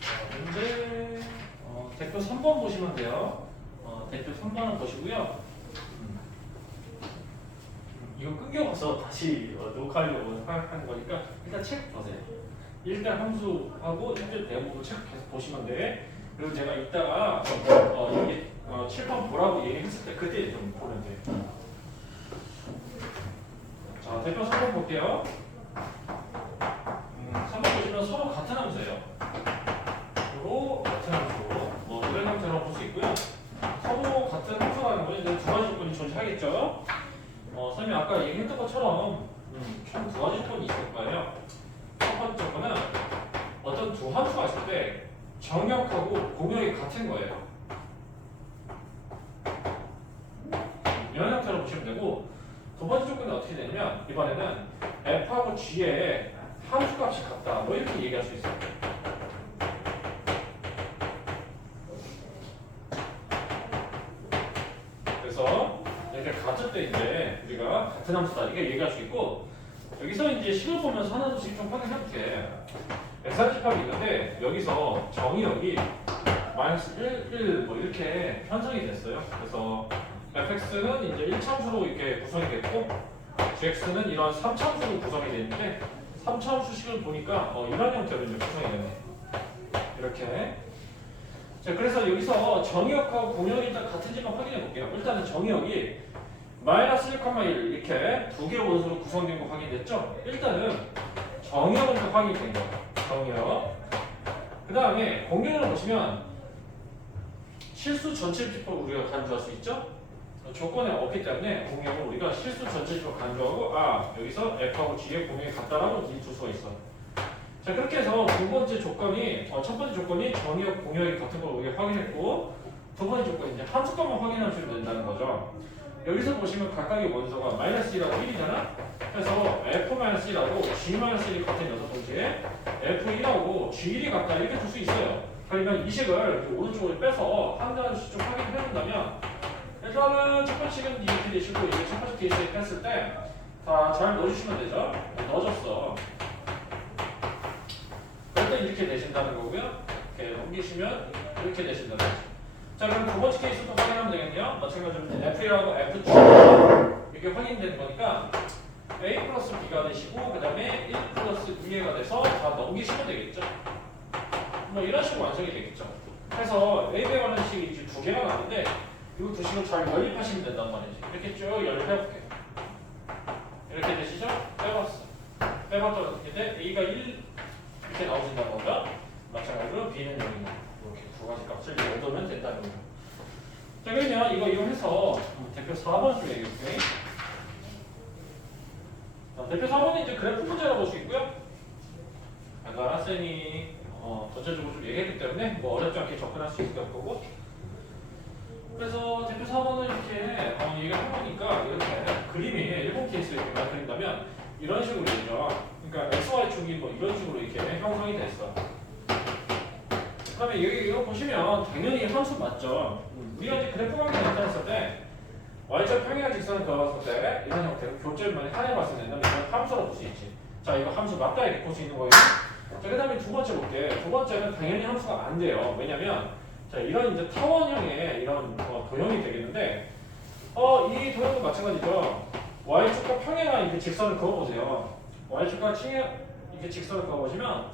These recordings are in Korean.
자, 문제 어, 대표 3번 보시면 돼요. 어, 대표 3번을 보시고요. 음. 이거 끊겨서 다시 어, 녹화하려고 하는 거니까 일단 책 보세요. 일단 함수하고 현재 대부분 책 계속 보시면 돼. 그리고 제가 이따가 어, 여기 어, 7번 보라고 얘기했을 때 그때 좀 보면 돼요. 자, 대표 3번 볼게요. 음, 3번 보시면 서로 같은 함수예요. 그리고 같은 함수, 뭐 이런 형태로 볼 수 있고요. 서로 같은 함수라는 건 이제 두 가지 조건이 존재하겠죠. 어, 선생님이 아까 얘기했던 것처럼 음, 총두 가지 조건이 있을 거예요. 첫 번째 조건은 어떤 두 함수가 있을 때 정역하고 공역이 같은 거예요. 이런 형태로 보시면 되고 두 번째 조건은 어떻게 되냐면 이번에는 f하고 g의 함수값이 같다. 뭐 이렇게 얘기할 수 있어요. 그래서 이렇게 같을 때 이제 우리가 같은 함수다 이게 얘기할 수 있고 여기서 이제 식을 보면서 하나둘씩 좀 확인해볼게. SR집합이 있는데 여기서 정의역이 마이너스 1, 1, 뭐 이렇게 편성이 됐어요. 그래서 fx는 이제 1참수로 이렇게 구성이 됐고 gx는 이런 3참수로 구성이 되는데 3참수식을 보니까 어, 이런 형태로 이제 구성이 되네. 이렇게. 자, 그래서 여기서 정의역하고 공역이 일단 같은지만 확인해 볼게요. 일단은 정의역이 마이너스 1,1 이렇게 두 개의 원소로 구성된 거 확인됐죠? 일단은 정의역은 다 확인된 거. 정의역. 그 다음에 공역을 보시면 실수 전체 집합을 우리가 간주할 수 있죠? 조건에 없기 때문에 공역을 우리가 실수 전체 집합 간주하고 아 여기서 f하고 g의 공역이 같다라고 이줄 수가 있어. 자 그렇게 해서 두 번째 조건이 어, 첫 번째 조건이 정의역 공역이 같은 걸 우리가 확인했고 두 번째 조건이 이제 함수값만 확인하시면 된다는 거죠. 여기서 보시면 각각의 원소가 마이너스 1하고 1이잖아. 그래서 f-1하고 g-1이 같은 여섯 동시에 f1하고 g1이 같다 이렇게 줄 수 있어요. 그러면 이 식을 오른쪽으로 빼서 한 단씩 좀 확인해 본다면 일단은 첫 번째는 이렇게 되시고 이게 첫 번째 케이스에 뺐을 때 다 잘 넣어주시면 되죠. 네, 넣어줬어. 그럴 때 이렇게 되신다는 거고요. 이렇게 넘기시면 이렇게 되신다는 거죠. 자 그럼 두 번째 케이스도 확인하면 되겠네요. 마찬가지로 이제 F1하고 F2 이렇게 확인되는 거니까 A 플러스 B가 되시고 그 다음에 1 플러스 2가 돼서 다 넘기시면 되겠죠. 뭐 이런 식으로 완성이 되겠죠. 그래서 A 배 관련 식이 이제 두 개가 나는데 이두 식을 잘 연립하시면 된단 말이지. 이렇게 쭉 연립해볼게요. 이렇게 되시죠? 빼봤어. 빼봤더니 어떻게 돼? A가 1 이렇게 나오신다는 거죠. 마찬가지로 B는 여기 이렇게 두 가지 값을 넣어두면 된다는 거죠. 자 그러면 이거 이용해서 음, 대표 4번 좀 얘기해볼게. 자, 대표 4번은 이제 그래프 문제라고 볼 수 있고요. 아까 쌤이 어, 전체적으로 좀 얘기했기 때문에 뭐 어렵지 않게 접근할 수 있을 거고. 그래서 대표 4번은 이렇게 어, 얘기를 해보니까 이렇게 그림이 일본 케이스를 이렇게 말 그린다면 이런 식으로 되죠. 그러니까 XY축이 뭐 이런 식으로 이렇게 형성이 됐어. 그다음에 여기 이거 보시면 당연히 함수 맞죠. 우리가 이제 그래프 관계 나타냈을 때 y좌 평행한 직선을 그어봤을 때 이런 형태로 교점만 하나 봤을 때는 이건 함수로 볼 수 있지. 자 이거 함수 맞다 이렇게 볼 수 있는 거예요. 자 그 다음에 두 번째 볼게. 두 번째는 당연히 함수가 안 돼요. 왜냐면 자 이런 이제 타원형의 이런 어, 도형이 되겠는데 어 이 도형도 마찬가지죠. y축과 평행한 이렇게 직선을 그어보세요. y축과 칭해 이렇게 직선을 그어보시면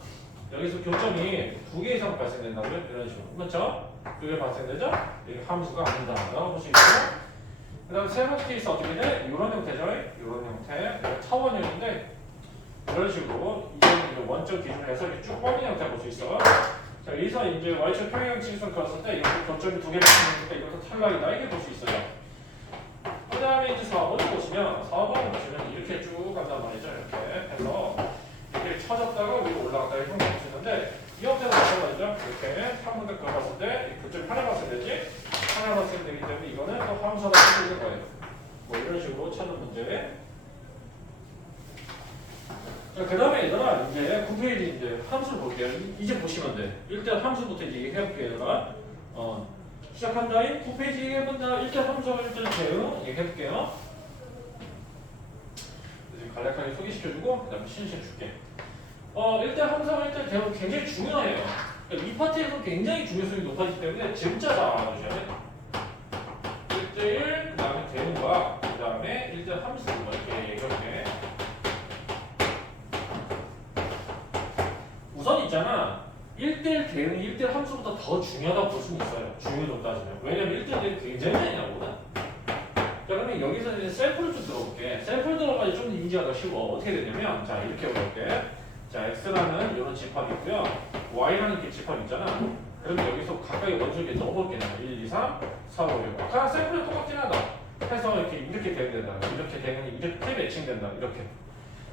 여기서 교점이 두 개 이상 발생된다고요? 이런 식으로. 맞죠? 두 개 발생되죠? 이게 함수가 아니다 라고 볼수 있고 그 다음 세 번째 케이스 어떻게 돼? 이런 형태죠? 이런 형태. 타원형인데 이런 식으로 이제 원점 기준으로 해서 이렇게 쭉 뻗는 형태 볼 수 있어. 자, 여기서 이제 y축 평행 직선 그었을 때 이렇게 교점이 두개 발생되니까 이것도 탈락이다. 이렇게 볼 수 있어요. 그 다음에 이제 4번을 보시면 4번을 보시면 이렇게 쭉 간단 말이죠. 이렇게 해서 이렇게 쳐졌다가 위로 올라갔다가 이렇게 볼수 있는데 이 형태는 마찬가지죠. 이렇게 3분의 그어봤을 때 교점이 하나 발생되지 하나 발생되기 때문에 이거는 또 함수가 생기는 거예요. 뭐 이런 식으로 찾는 문제. 자, 그 다음에 얘들아, 이제 9페이지 이제 함수를 볼게요. 이- 이제 보시면 돼. 일단 함수부터 이제 얘기해볼게요, 얘들아. 어, 시작한 다음 9페이지 얘기해본다. 일단 함수 일단 대응 얘기해볼게요. 이제 간략하게 소개시켜 시켜주고 그 다음에 신식 줄게. 어, 일단 함수와 일단 대응 굉장히 중요해요. 그러니까 이 파트에서 굉장히 중요성이 높아지기 때문에 진짜 잘 알아두셔야 돼. 1대1, 그 다음에 대응과 그 다음에 1대 함수 뭐 이렇게 얘기할게. 우선 있잖아. 1대1 대응이 1대1 함수보다 더 중요하다고 볼 수는 있어요. 중요도 따지면. 왜냐면 1대1 대응이 굉장히 많이 나오거든. 자, 그러면 여기서 이제 셀프를 좀 들어볼게. 셀프를 들어가야 좀 인지하기가 쉬워. 어떻게 되냐면, 자, 이렇게 볼게. 자, x라는 이런 집합이 있고요. y라는 게 집합 있잖아. 그러면 여기서 가까이 원줄게 넣어볼게. 내가 1, 2, 3, 4, 5, 6. 아까 셀프는 똑같긴 하다. 해서 이렇게 이렇게 대응된다. 이렇게 대응이 이렇게 매칭된다. 이렇게.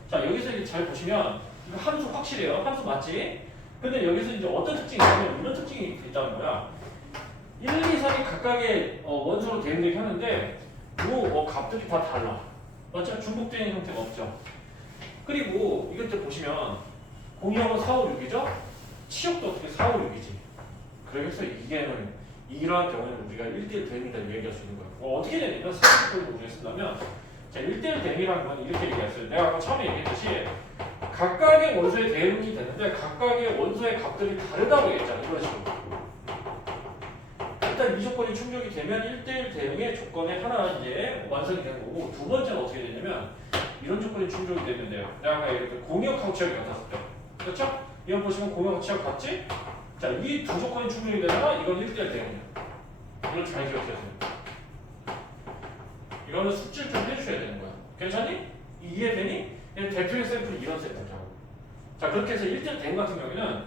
자, 여기서 이제 잘 보시면, 이거 함수 확실해요. 함수 맞지? 근데 여기서 이제 어떤 특징이 있냐면 이런 특징이 있다는 거야. 1, 2, 3이 각각의 어, 원소로 대응되게 하는데 요 어, 값들이 다 달라. 맞죠? 중복되는 형태가 없죠. 그리고 이것도 보시면 공역은 4, 5, 6이죠? 치역도 어떻게 4, 5, 6이지. 그래서 이게는 이러한 경우에는 우리가 1대1 대응이다 얘기할 수 있는 거예요. 어, 어떻게 되냐면 사회적으로 우리가 쓴다면 자, 1대1 대응이라는 건 이렇게 얘기했어요. 내가 아까 처음에 얘기했듯이 각각의 원소의 대응이 되는데 각각의 원소의 값들이 다르다고 얘기했잖아요. 이런 식으로. 일단 이 조건이 충족이 되면 1대1 대응의 조건의 하나 이제 완성이 되는 거고 두 번째는 어떻게 되냐면 이런 조건이 충족이 되는데요. 내가 아까 얘기했던 공역하고 치역이 같았을 때. 그렇죠? 이건 보시면 공역하고 치역 같지? 자, 이 두 조건이 충족이 되면 이건 1대1 대응이야. 이걸 잘 기억하세요. 이거는 숙지를 좀 해주셔야 되는 거야. 괜찮니? 이해되니? 대표의 샘플이 이런 샘플이라고. 자, 그렇게 해서 1대1 대응 같은 경우에는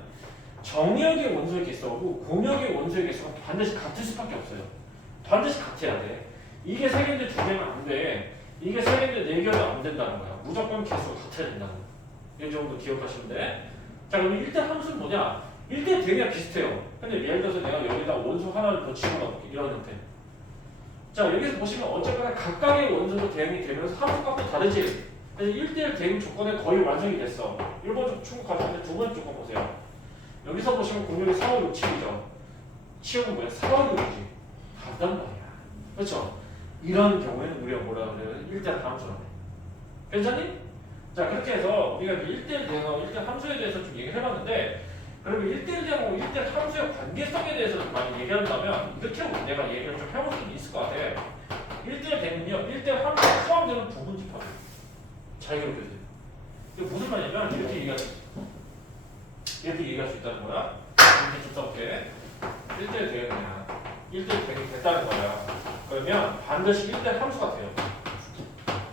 정역의 원소의 개수하고 공역의 원소의 개수가 반드시 같을 수밖에 없어요. 반드시 같아야 돼. 이게 세 개인데 두 개면 안 돼. 이게 세 개인데 네 개면 안 된다는 거야. 무조건 개수가 같아야 된다는 거야. 이 정도 기억하시면 돼. 자, 그럼 1대 함수는 뭐냐? 1대 대응이 비슷해요. 근데 예를 들어서 내가 여기다 원소 하나를 더 집어넣을게. 이런 형태. 자, 여기서 보시면 어쨌거나 각각의 원소로 대응이 되면서 함수 값도 다르지. 그래서 1대1 대응 조건은 거의 완성이 됐어. 1번 충분 가졌는데 두 번째 조건 보세요. 여기서 보시면 공룡이 4, 5, 6, 7이죠. 치역은 뭐야? 4, 5, 6이지. 같단 말이야. 그렇죠? 이런 경우에는 우리가 뭐라 그래요? 1대1 함수라고 해. 괜찮니? 자, 그렇게 해서 우리가 1대1 대응하고 1대1 함수에 대해서 좀 얘기를 해봤는데 그러면 1대1 대응하고 1대1 함수의 관계성에 대해서 좀 많이 얘기한다면 이렇게 내가 얘기를 좀 해볼 수도 있을 것 같아. 1대1 대응은요, 1대1 함수에 포함되는 부분 집합이에요. 잘 기억해주세요. 이게 무슨 말이냐면 이렇게 얘기할 수. 이렇게 얘기할 수 있다는 거야. 이렇게 좀 써볼게. 1대1 대응이야. 1대1 대응이 됐다는 거야. 그러면 반드시 1대1 함수가 돼요.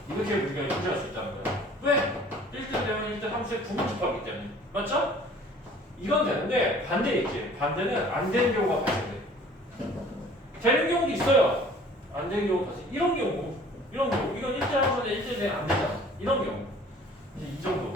이렇게 우리가 인지할 수 있다는 거야. 왜? 1대1 대응은 1대1 함수의 부분 집합이기 때문에. 맞죠? 이건 되는데 반대 있지. 반대는 안 되는 경우가 발생돼. 되는 경우도 있어요. 안 되는 경우가 발생. 이런 경우, 이런 경우, 이건 1대1 함수인데 1대1 대응 안 되잖아. 이런 경우. 이 정도